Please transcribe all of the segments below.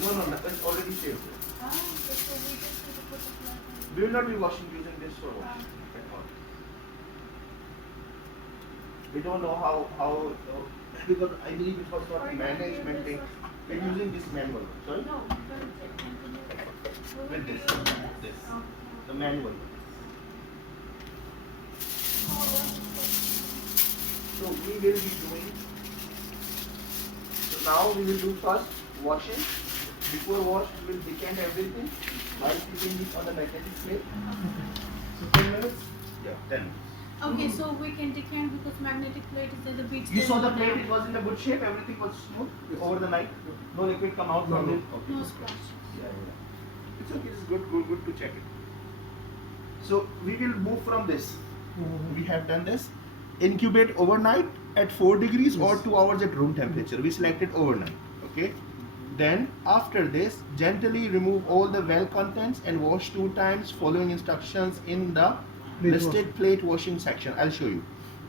No, no, no, it's already saved. Ah, okay, so we just need to put the plug in. We will not be washing using this for washing at all. We don't know how because I believe it was for management thing. We're using this manual. Sorry? No, we're going to continue. With this, the manual. So we will be doing. So now we will do first washing. Before wash, we will decant everything while keeping it on the magnetic plate. So 10 minutes? Yeah, 10 minutes. Okay, so we can decant because magnetic plate is a bit. You saw the plate, it was in a good shape, everything was smooth over the night. No liquid come out from it. Okay. No splash. Yeah. It's okay, it's good to check it. So we will move from this. We have done this. Incubate overnight at 4 degrees or 2 hours at room temperature. We selected overnight. Okay. Then after this, gently remove all the well contents and wash 2 times following instructions in the listed plate washing section. I'll show you.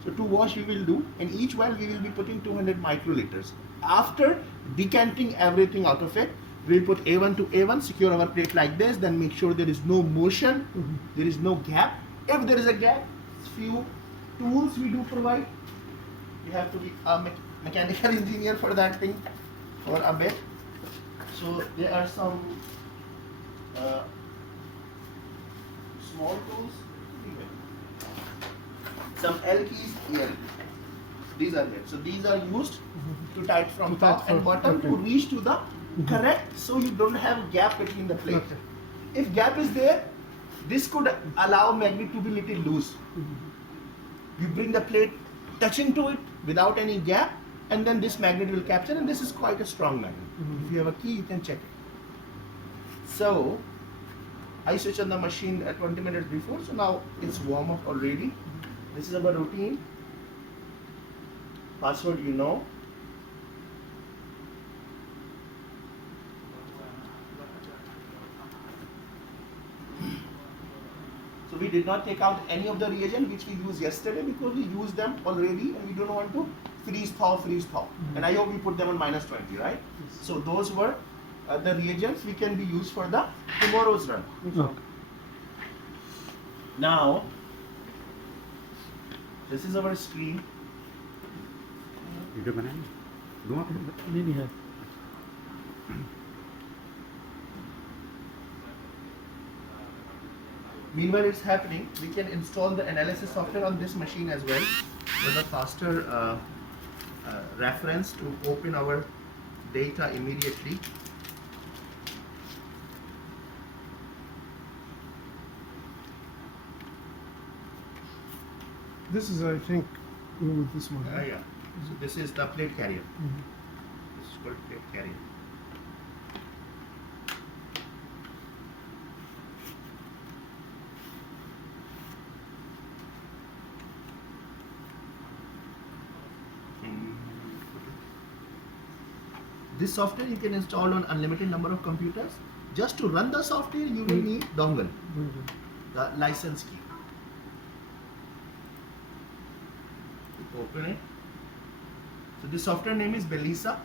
So to wash we will do, in each well we will be putting 200 microliters. After decanting everything out of it, we will put A1 to A1, secure our plate like this, then make sure there is no motion, there is no gap. If there is a gap, few tools we do provide. You have to be a mechanical engineer for that thing for a bit. So there are some small tools. Some L keys here. These are there. So these are used to tight from top and bottom to reach to the correct, so you don't have gap between the plate. If gap is there, this could allow magnet to be little loose. You bring the plate touching to it without any gap, and then this magnet will capture, and this is quite a strong magnet. If you have a key, you can check it. So I switch on the machine at 20 minutes before, so now it's warm up already. This is our routine. Password you know. So we did not take out any of the reagent which we used yesterday because we used them already and we don't want to freeze thaw. And I hope we put them on -20, right? So those were the reagents we can be used for the tomorrow's run. Now, this is our screen. Meanwhile it's happening, we can install the analysis software on this machine as well with a faster reference to open our data immediately. This is, I think, with this one. Yeah. So this is the plate carrier. This is called plate carrier. This software you can install on unlimited number of computers. Just to run the software, you will need dongle, the license key. Open it. So this software name is Elisa.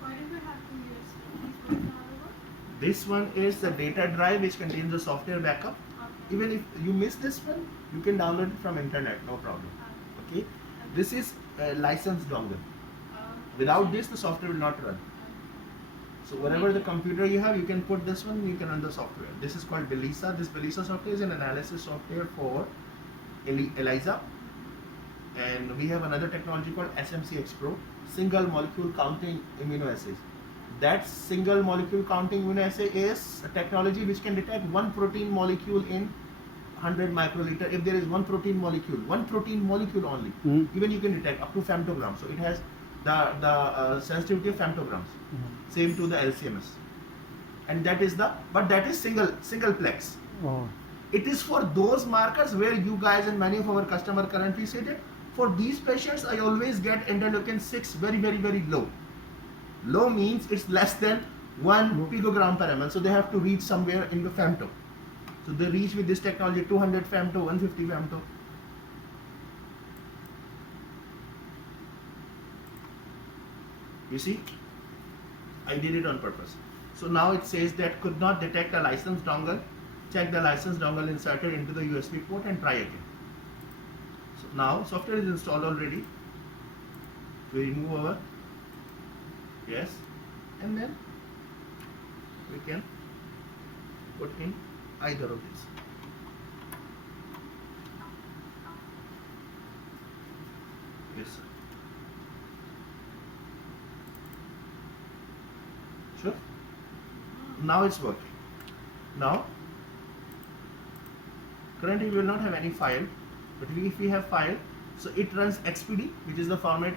Why do we have to use these ones, however? This one is the data drive which contains the software backup. Okay. Even if you miss this one, you can download it from internet, no problem. Okay. This is a licensed dongle. Without this, the software will not run. So whatever the computer you have, you can put this one, you can run the software. This is called Elisa. This Elisa software is an analysis software for Elisa. And we have another technology called SMCX Pro, single molecule counting immunoassays. That single molecule counting immunoassay is a technology which can detect one protein molecule in 100 microliter. If there is one protein molecule only, even you can detect up to femtograms. So it has the sensitivity of femtograms, same to the LCMS, and that is single plex. It is for those markers where you guys and many of our customers currently say that For these patients, I always get interleukin 6 very, very, very low. Low means it's less than 1 picogram per ml. So they have to reach somewhere in the femto. So they reach with this technology 200 femto, 150 femto. You see, I did it on purpose. So now it says that could not detect a licensed dongle. Check the licensed dongle inserted into the USB port and try again. So now software is installed already. We remove our yes, and then we can put in either of these. Yes, sir. Sure. Now it's working. Now, currently we will not have any file, but if we have file, so it runs XPD, which is the format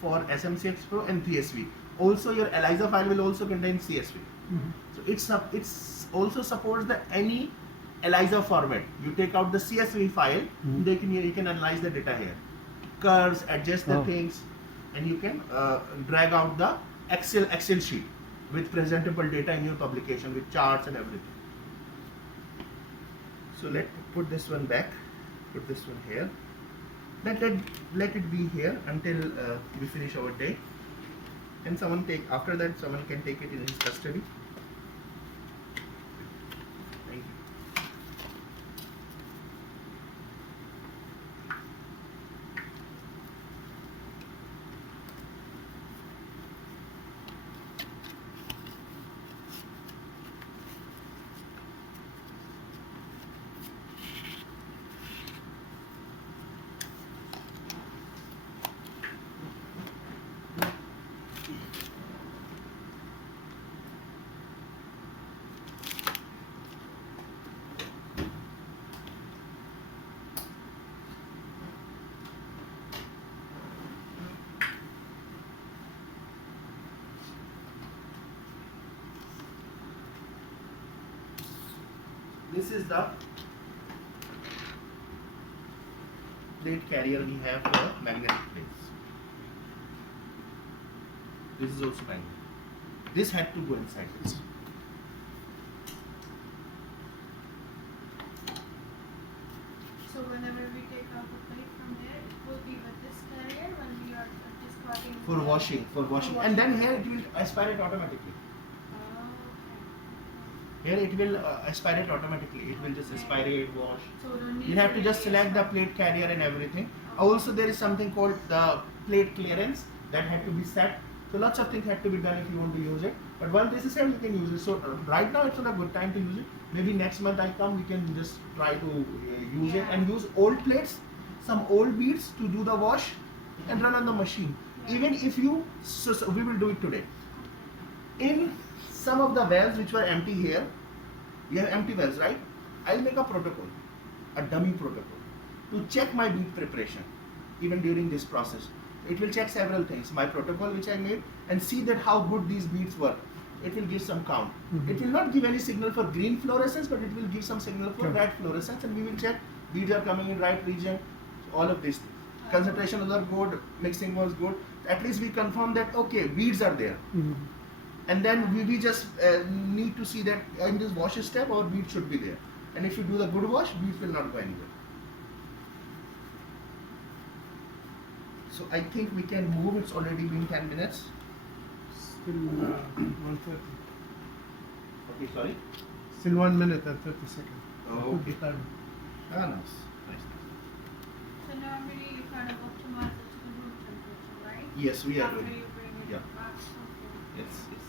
for SMCX Pro and CSV. Also, your ELISA file will also contain CSV. So it's also supports the any ELISA format. You take out the CSV file, you can analyze the data here, curves, adjust the things, and you can drag out the Excel sheet with presentable data in your publication with charts and everything. So let put this one back, put this one here. Let it be here until we finish our day. And after that someone can take it in his custody. Thank you. This is the plate carrier we have for magnetic plates. This is also magnetic. This had to go inside this. So whenever we take out the plate from there, it will be with this carrier when we are discarding. For washing. And then here it will aspirate automatically. Here it will aspirate automatically. It will just aspirate, wash. So we don't need You have to just really select the start. plate carrier and everything. Also there is something called the plate clearance that had to be set. So lots of things had to be done if you want to use it. But once this is set, you can use it. So right now it's not a good time to use it. Maybe next month I come, we can just try to use it and use old plates, some old beads to do the wash and run on the machine. Even if you, so we will do it today. In some of the wells which were empty here, we have empty wells, right? I'll make a protocol, a dummy protocol, to check my bead preparation, even during this process. It will check several things, my protocol which I made, and see that how good these beads work. It will give some count. It will not give any signal for green fluorescence, but it will give some signal for red fluorescence, and we will check beads are coming in right region, all of these things. Concentration was good, mixing was good. At least we confirm that, okay, beads are there. And then we just need to see that in this wash step our bead should be there. And if you do the good wash, beads will not go anywhere. So I think we can move. It's already been 10 minutes. Still 1:30. Okay, sorry. Still 1 minute and 30 seconds. Oh, okay. Time. Ah, nice. Nice. So normally you kind of optimize it to the room temperature, right? Yes, we are After doing. you bring it Yeah. back. Okay. Yes, yes.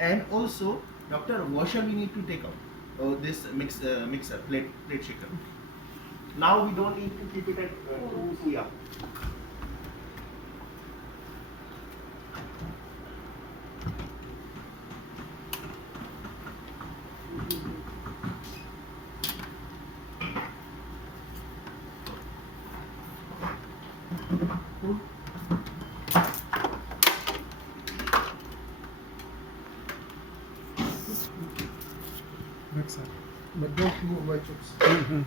And also, doctor, washer we need to take out. Oh, this mixer, plate shaker. Now we don't need to keep it at 2 yeah. Backside. But don't move away soya chips. Mm-hmm.